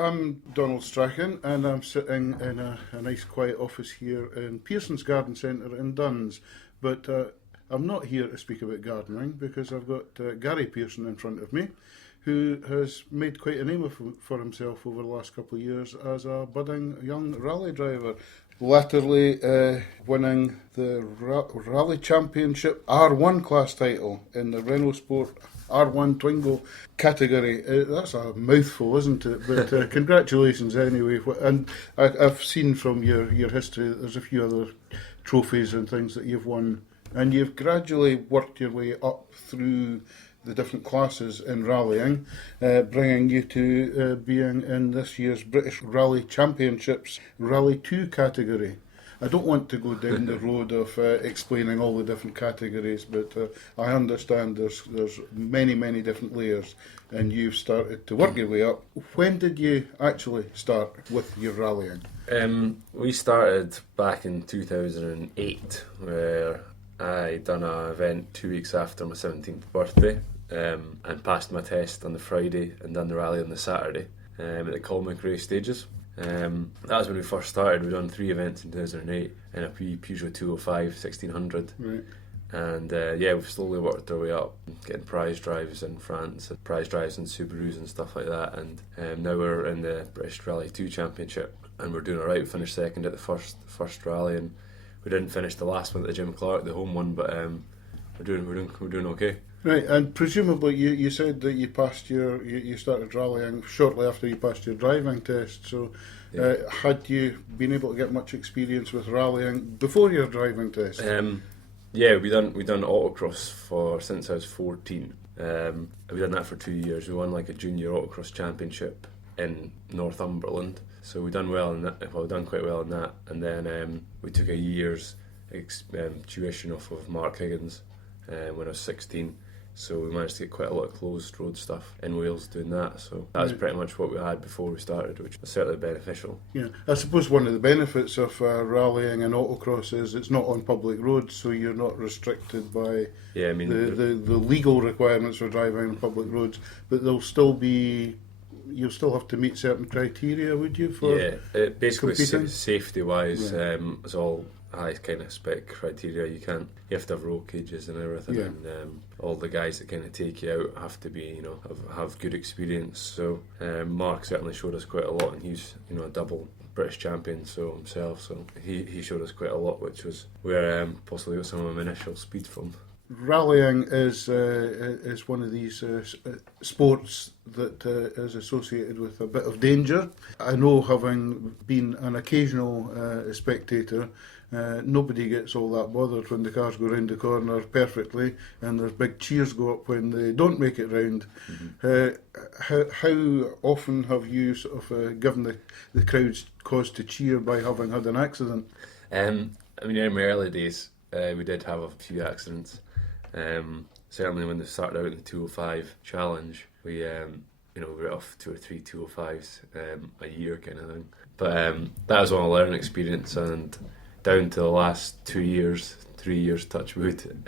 I'm Donald Strachan, and I'm sitting in a nice quiet office here in Pearson's Garden Centre in Duns. But I'm not here to speak about gardening because I've got Garry Pearson in front of me, who has made quite a name for himself over the last couple of years as a budding young rally driver. Latterly winning the Rally Championship R1 class title in the Renault Sport R1 Twingo category. That's a mouthful, isn't it? But congratulations anyway. And I've seen from your history that there's a few other trophies and things that you've won. And you've gradually worked your way up through the different classes in rallying, bringing you to being in this year's British Rally Championships Rally 2 category. I don't want to go down the road of explaining all the different categories, but I understand there's many different layers, and you've started to work your way up. When did you actually start with your rallying? We started back in 2008, where I done an event 2 weeks after my 17th birthday, and passed my test on the Friday and done the rally on the Saturday at the Colmick race stages. That was when we first started. We done 3 events in 2008 in a Peugeot 205 1600. Right. And we've slowly worked our way up, getting prize drives in France, prize drives in Subarus and stuff like that. And now we're in the British Rally 2 Championship, and we're doing alright. We finished second at the first rally, and we didn't finish the last one at the Jim Clark, the home one, but we're doing okay. Right, and presumably you said that you started rallying shortly after you passed your driving test. So, Yeah. Had you been able to get much experience with rallying before your driving test? We done autocross since I was 14. We done that for 2 years. We won like a junior autocross championship in Northumberland. So we done well in that. Well, we done quite well in that, and then we took a year's tuition off of Mark Higgins when I was 16. So we managed to get quite a lot of closed road stuff in Wales doing that. So that was pretty much what we had before we started, which was certainly beneficial. Yeah, I suppose one of the benefits of rallying and autocross is it's not on public roads, so you're not restricted by the legal requirements for driving on public roads. But you'll still have to meet certain criteria, would you? Basically competing? Safety-wise, it's all high kind of spec criteria. You have to have roll cages and everything, and all the guys that kind of take you out have to be, have good experience. So Mark certainly showed us quite a lot, and he's a double British champion himself. So he showed us quite a lot, which was where possibly got some of my initial speed from. Rallying is one of these sports that is associated with a bit of danger. I know, having been an occasional spectator, nobody gets all that bothered when the cars go round the corner perfectly, and there's big cheers go up when they don't make it round. Mm-hmm. How often have you sort of given the crowds cause to cheer by having had an accident? In my early days, we did have a few accidents. Certainly when they started out in the 205 challenge, we were off 2 or 3 205s a year kind of thing. But that was on a learning experience, and down to the last 3 years touch wood,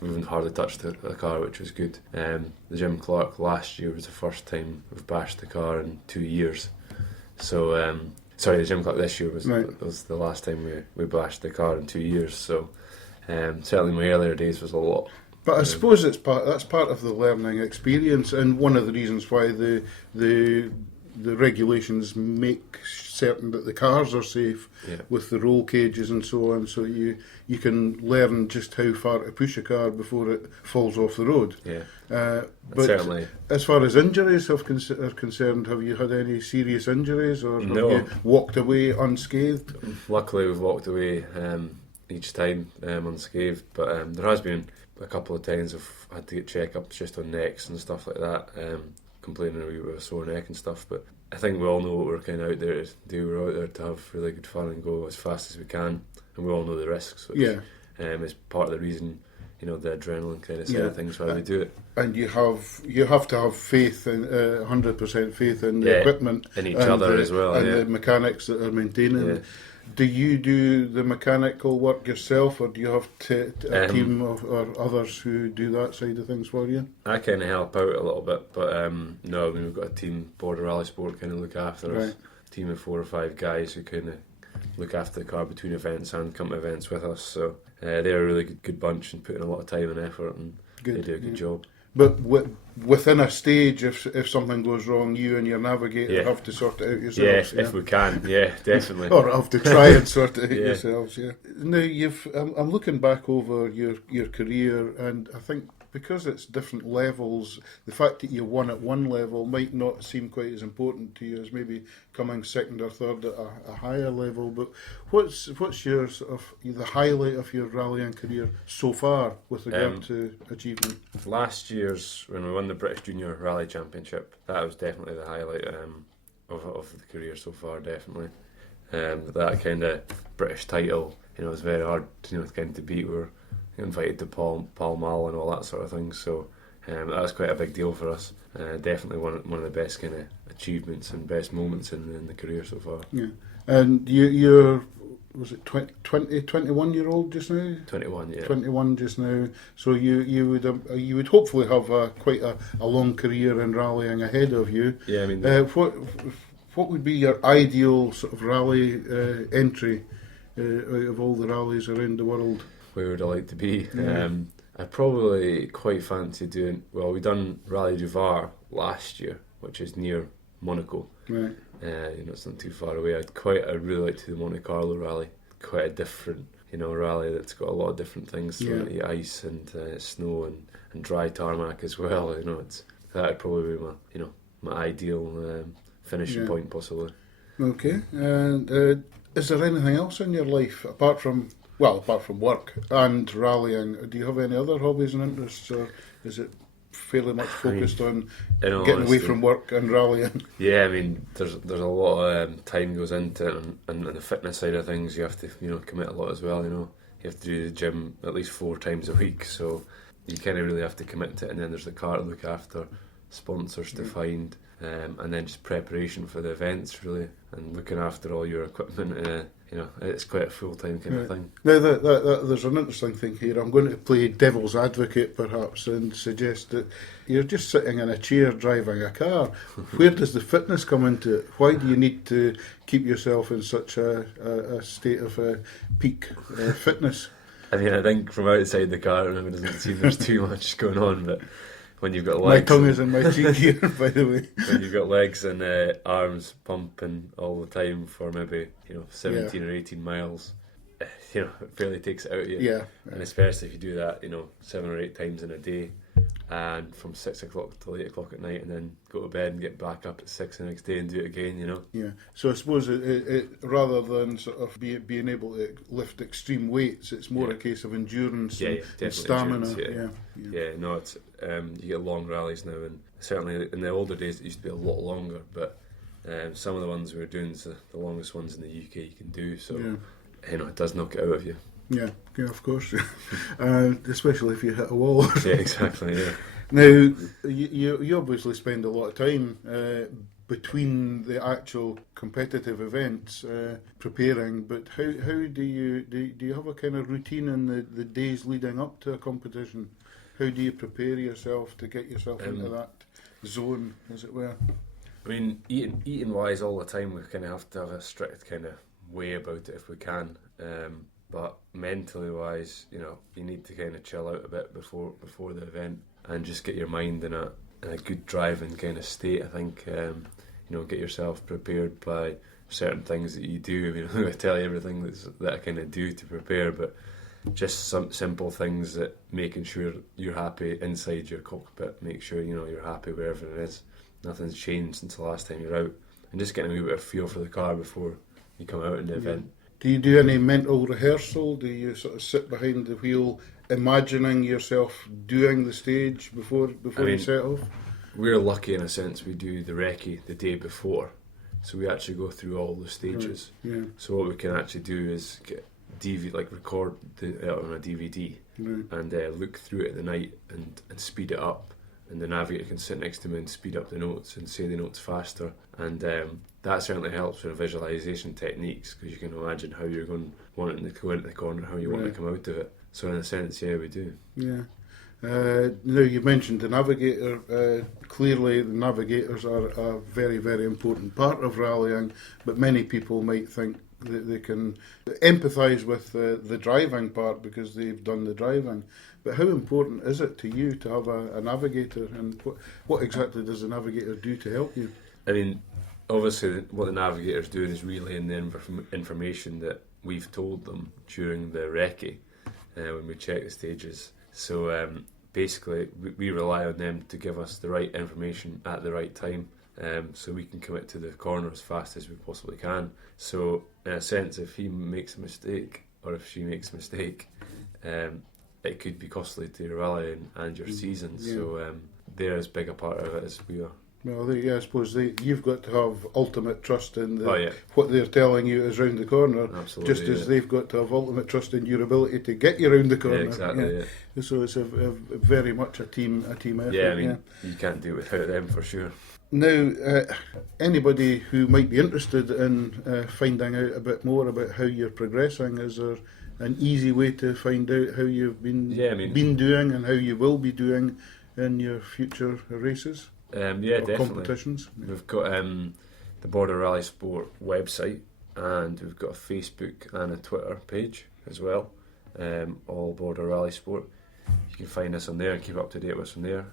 we've hardly touched the car, which was good. The Jim Clark last year was the first time we've bashed the car in 2 years. So the Jim Clark this year was the last time we bashed the car in 2 years. So certainly my earlier days was a lot. But I suppose that's part of the learning experience, and one of the reasons why the regulations make certain that the cars are safe with the roll cages and so on, so you can learn just how far to push a car before it falls off the road. But certainly, as far as injuries are concerned, have you had any serious injuries, or have you walked away unscathed? Luckily, we've walked away each time unscathed, but there has been a couple of times I've had to get checkups just on necks and stuff like that, complaining with a sore neck and stuff. But I think we all know what we're kind of out there to do. We're out there to have really good fun and go as fast as we can, and we all know the risks, which is part of the reason, the adrenaline kind of side of things why we do it. And you have to have faith, 100% faith in the equipment and each other as well, and the mechanics that are maintaining. Do you do the mechanical work yourself, or do you have a team or others who do that side of things for you? I kind of help out a little bit, but no, I mean, we've got a team, Border Rally Sport, kind of look after us. Right. Team of 4 or 5 guys who kind of look after the car between events and come to events with us. So they're a really good bunch and put in a lot of time and effort, and Good, they do a good job. But within a stage, if something goes wrong, you and your navigator have to sort it out yourselves. Yeah, if we can, yeah, definitely. Or have to try and sort it out Yeah. yourselves. Yeah. Now I'm looking back over your career, and I think because it's different levels, the fact that you won at one level might not seem quite as important to you as maybe coming second or third at a higher level. But what's your sort of the highlight of your rallying career so far with regard to achievement? Last year's, when we won the British Junior Rally Championship, that was definitely the highlight of the career so far, definitely. That kind of British title, it was very hard, to beat. We were invited to Pall Mall and all that sort of thing, so that was quite a big deal for us. Definitely one of the best kind of achievements and best moments in the career so far. Yeah, and you're was it 21-year-old just now? 21, yeah. 21 just now. So you would hopefully have quite a long career in rallying ahead of you. Yeah, I mean, what would be your ideal sort of rally entry out of all the rallies around the world? Where would I like to be? Yeah. I probably quite fancy doing. Well, we done Rally du Var last year, which is near Monaco. Right. It's not too far away. I'd really like to do the Monte Carlo rally. Quite a different, rally that's got a lot of different things thrown at you, ice and snow and dry tarmac as well. That'd probably be my ideal finishing point possibly. Okay. And is there anything else in your life apart from work and rallying? Do you have any other hobbies and interests, or is it fairly much focused on getting away from work and rallying? Yeah, I mean, there's a lot of time goes into it, and the fitness side of things, you have to commit a lot as well. You have to do the gym at least 4 times a week, so you kind of really have to commit to it. And then there's the car to look after, sponsors to find, and then just preparation for the events really, and looking after all your equipment. It's quite a full-time kind of thing. Now, there's an interesting thing here. I'm going to play devil's advocate, perhaps, and suggest that you're just sitting in a chair driving a car. Where does the fitness come into it? Why do you need to keep yourself in such a state of peak fitness? I mean, I think from outside the car, it doesn't seem there's too much going on, but when you've got legs... My tongue is in my cheek here, by the way. When you've got legs and arms pumping all the time for maybe 17 or 18 miles, it fairly takes it out of you. Yeah. And especially if you do that 7 or 8 times in a day, and from 6 o'clock till 8 o'clock at night, and then go to bed and get back up at 6 the next day and do it again. Yeah. So I suppose it rather than sort of being able to lift extreme weights, it's more a case of endurance and stamina. Endurance, no, it's you get long rallies now, and certainly in the older days it used to be a lot longer, but some of the ones we were doing is the longest ones in the UK you can do, so it does knock it out of you. Yeah, of course. Especially if you hit a wall. Yeah, exactly, yeah. Now, you obviously spend a lot of time between the actual competitive events preparing, but how do you have a kind of routine in the days leading up to a competition? How do you prepare yourself to get yourself into that zone, as it were? I mean, eating wise all the time, we kind of have to have a strict kind of way about it if we can. But mentally wise, you need to kind of chill out a bit before the event and just get your mind in a good driving kind of state. I think get yourself prepared by certain things that you do. I mean, I'm going to tell you everything that I kind of do to prepare, but just some simple things that making sure you're happy inside your cockpit, make sure you're happy wherever it is. Nothing's changed since the last time you're out, and just getting a wee bit of feel for the car before you come out in the event. Do you do any mental rehearsal? Do you sort of sit behind the wheel imagining yourself doing the stage before you set off? We're lucky in a sense, we do the recce the day before, so we actually go through all the stages. Right. Yeah. So what we can actually do is get record it on a DVD and look through it at the night and speed it up, and the navigator can sit next to me and speed up the notes and say the notes faster, and that certainly helps with visualisation techniques, because you can imagine how you're wanting to go into the corner, how you want to come out of it. So in a sense, yeah, we do. Yeah. Now, you mentioned the navigator. Clearly, the navigators are a very, very important part of rallying, but many people might think that they can empathise with the driving part because they've done the driving. But how important is it to you to have a navigator, and what exactly does the navigator do to help you? I mean, obviously, what the navigator's doing is relaying the information that we've told them during the recce when we check the stages. So basically, we rely on them to give us the right information at the right time, so we can commit to the corner as fast as we possibly can. So in a sense, if he makes a mistake, or if she makes a mistake, it could be costly to your rally and your season. Yeah. So they're as big a part of it as we are. Well, I suppose you've got to have ultimate trust in yeah. what they're telling you is round the corner. Absolutely, just as they've got to have ultimate trust in your ability to get you round the corner. Yeah, exactly. Yeah. Yeah. So it's a very much a team effort. Yeah, I mean, you can't do it without them for sure. Now, anybody who might be interested in finding out a bit more about how you're progressing, is there an easy way to find out how you've been doing and how you will be doing in your future races? Yeah, definitely. Competitions. We've got the Border Rally Sport website, and we've got a Facebook and a Twitter page as well. All Border Rally Sport. You can find us on there and keep up to date with us on there.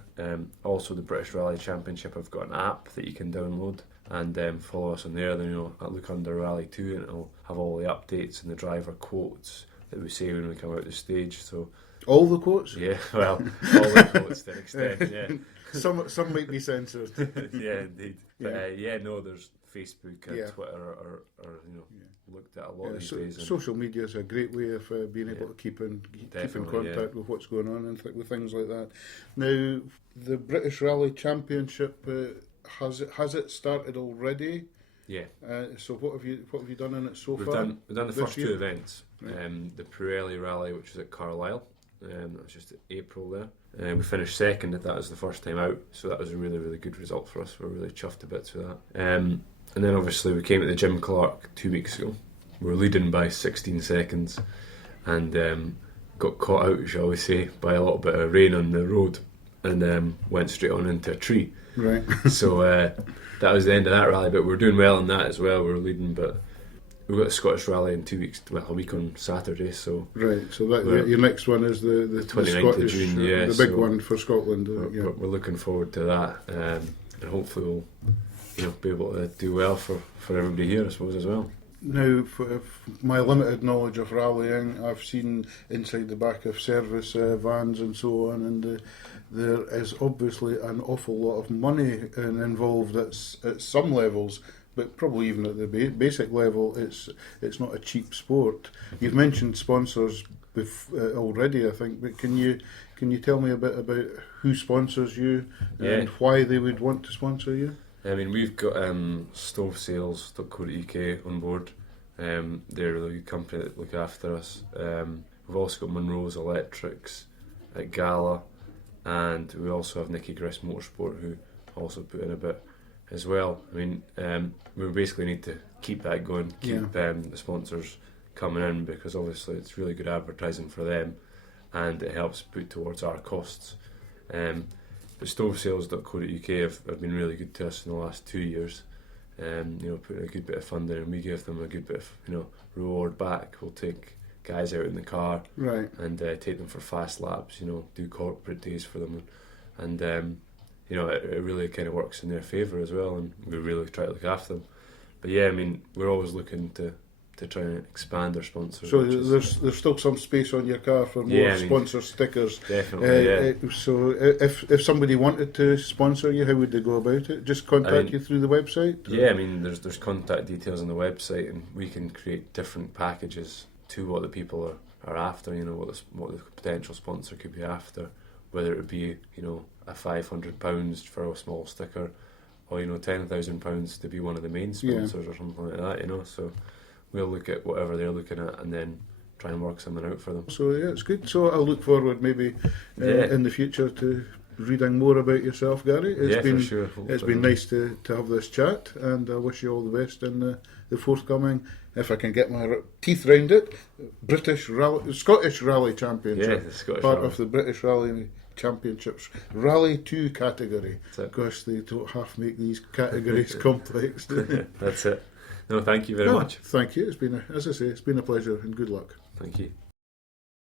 Also, the British Rally Championship, I've got an app that you can download and follow us on there. Then look under Rally 2, and it'll have all the updates and the driver quotes that we say when we come out the stage. So all the quotes? Yeah, well, all the quotes to an extent, yeah. Some might be censored. Yeah, indeed. But there's Facebook and Twitter are looked at a lot these days. Social media is a great way of being able to keep in contact with what's going on and with things like that. Now, the British Rally Championship, has it started already? Yeah. So what have you done in it so We've far? We've done the first two events. Right. The Pirelli Rally, which was at Carlisle. That was just April there. We finished second at that as the first time out, so that was a really, really good result for us. We're really chuffed to bits with that. And then obviously we came to the Jim Clark 2 weeks ago. We were leading by 16 seconds and got caught out, shall we say, by a little bit of rain on the road, and went straight on into a tree. Right. So that was the end of that rally, but we were doing well in that as well. We were leading, but we've got a Scottish Rally in 2 weeks, a week on Saturday. So right, so your next one is the 29th Scottish, of June, the big one for Scotland. We're looking forward to that, and hopefully we'll be able to do well for everybody here, I suppose, as well. Now, for my limited knowledge of rallying, I've seen inside the back of service vans and so on, and there is obviously an awful lot of money involved at some levels. But probably even at the basic level, it's not a cheap sport. You've mentioned sponsors already, I think, but can you tell me a bit about who sponsors you and why they would want to sponsor you? I mean, we've got stovesales.co.uk on board. They're a really good company that look after us. We've also got Monroe's Electrics at Gala, and we also have Nicky Gress Motorsport, who also put in a bit as well. I mean, we basically need to keep that going, keep the sponsors coming in, because obviously it's really good advertising for them, and it helps put towards our costs. But stovesales.co.uk have been really good to us in the last 2 years. Putting a good bit of funding, and we give them a good bit of reward back. We'll take guys out in the car, right, and take them for fast laps. Do corporate days for them, and it really kind of works in their favour as well, and we really try to look after them. But yeah, I mean, we're always looking to try and expand our sponsors. So there's still some space on your car for more sponsor stickers. Definitely, So if somebody wanted to sponsor you, how would they go about it? Just contact you through the website? Yeah, I mean, there's contact details on the website, and we can create different packages to what the people are after. What the potential sponsor could be after, whether it would be a £500 for a small sticker, or £10,000 to be one of the main sponsors or something like that. So we'll look at whatever they're looking at and then try and work something out for them. So yeah, it's good. So I'll look forward maybe in the future to reading more about yourself, Gary. Yeah, for sure. It's been nice to have this chat, and I wish you all the best in the forthcoming, if I can get my teeth round it, Scottish Rally Championship. Yeah, the Scottish part Rally. of the British Rally Championships Rally 2 category. That's it. Gosh, they don't half make these categories complex. That's it. No, thank you very much. Thank you. It's been, as I say, it's been a pleasure, and good luck. Thank you.